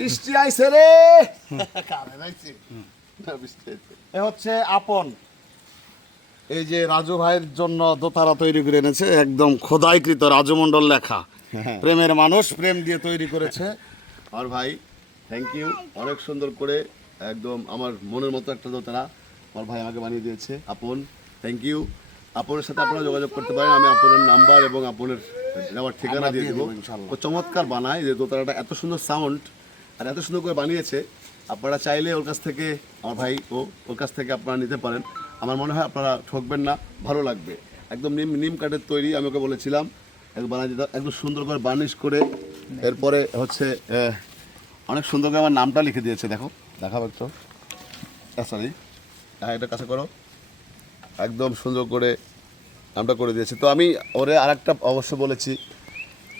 বৃষ্টি আইছে রে। এ হচ্ছে আপন, এই যে রাজু ভাইয়ের জন্য দোতারা তৈরি করে এনেছে, একদম খোদাইকৃত রাজু মণ্ডল লেখা, প্রেমের মানুষ, প্রেম দিয়ে তৈরি করেছে। আর ভাই থ্যাংক ইউ, অনেক সুন্দর করে একদম আমার মনের মতো একটা দোতারা আমার ভাই আমাকে বানিয়ে দিয়েছে। আপন থ্যাংক ইউ। আপনের সাথে আপনারা যোগাযোগ করতে পারেন, আমি আপনের নাম্বার এবং আপনের নেওয়ার ঠিকানা দিয়ে দেবো। ও চমৎকার বানায়, যে দোতারাটা এত সুন্দর সাউন্ড আর এত সুন্দর করে বানিয়েছে। আপনারা চাইলে ওর কাছ থেকে, আমার ভাই ওর কাছ থেকে আপনারা নিতে পারেন। আমার মনে হয় আপনারা ঠকবেন না, ভালো লাগবে। একদম নিম কাঠের তৈরি, আমি ওকে বলেছিলাম বানিয়ে দিতে, একদম সুন্দর করে বার্নিশ করে। এরপরে হচ্ছে অনেক সুন্দর করে আমার নামটা লিখে দিয়েছে, দেখো দেখাবো একটু, সরি হ্যাঁ এটা কাছে করো, একদম সুন্দর করে নামটা করে দিয়েছে। তো আমি ওরে আর একটা অবশ্য বলেছি,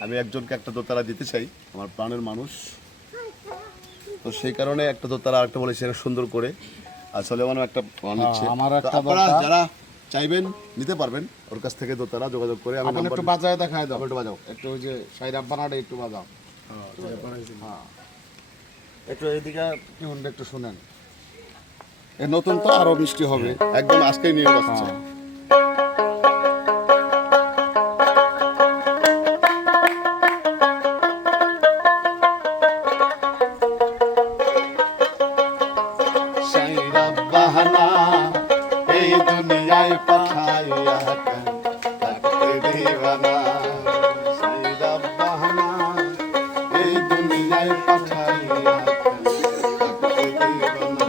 আমি একজনকে একটা দোতারা দিতে চাই, আমার প্রাণের মানুষ, তো সেই কারণে একটা দোতারা আরেকটা বলেছি সুন্দর করে। আর সোলেমানও একটা নিচ্ছে, আমার একটা আপনারা যারা চাইবেন নিতে পারবেন ওর কাছ থেকে দোতারা যোগাযোগ করে। আমি একটু বাজায় দেখায় দাও, একটু বাজাও, একটু ওই যে সাইড আব্বানাটা একটু বাজাও। হ্যাঁ একটু এইদিকে টিউনটা একটু শুনেন, এ নতুন তো আরো মিষ্টি হবে, একদম আজকেই নিয়ে আসছে। এই দুনিয়ায় পাঠাইয়া থাকতে দিবানা, সাইরা বাহানা এই দুনিয়ায় পাঠাইয়া থাকতে দিবানা।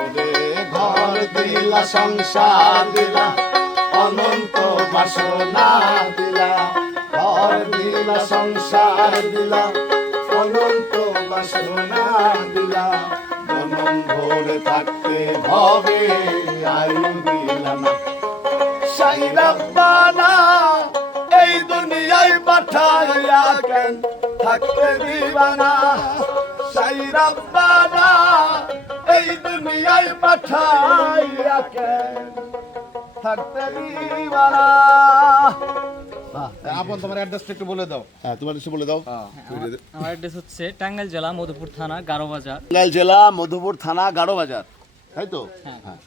ওরে ঘর দিলা, সংসার দিলা, অনন্ত বাসনা দিলা, ঘর দিলা, সংসার দিলা, অনন্ত বাসনা দিলা, জনম ভরে থাকতে হবে আয়ু দিলা না, সাইরা বানা এই দুনিয়ায় পাঠাইয়া কেন থাকতে দিবানা, সাইরা বানা এই দুনিয়ায় পাঠাইয়া কেন থাকতে দিবানা। আপন তোমার অ্যাড্রেসটা একটু বলে দাও। হ্যাঁ তোমার কিছু বলে দাও। আমার অ্যাড্রেস হচ্ছে টাঙ্গাইল জেলা মধুপুর থানা গারো বাজার। টাঙ্গাইল জেলা মধুপুর থানা গাড়ো বাজার, তাই তো? হ্যাঁ।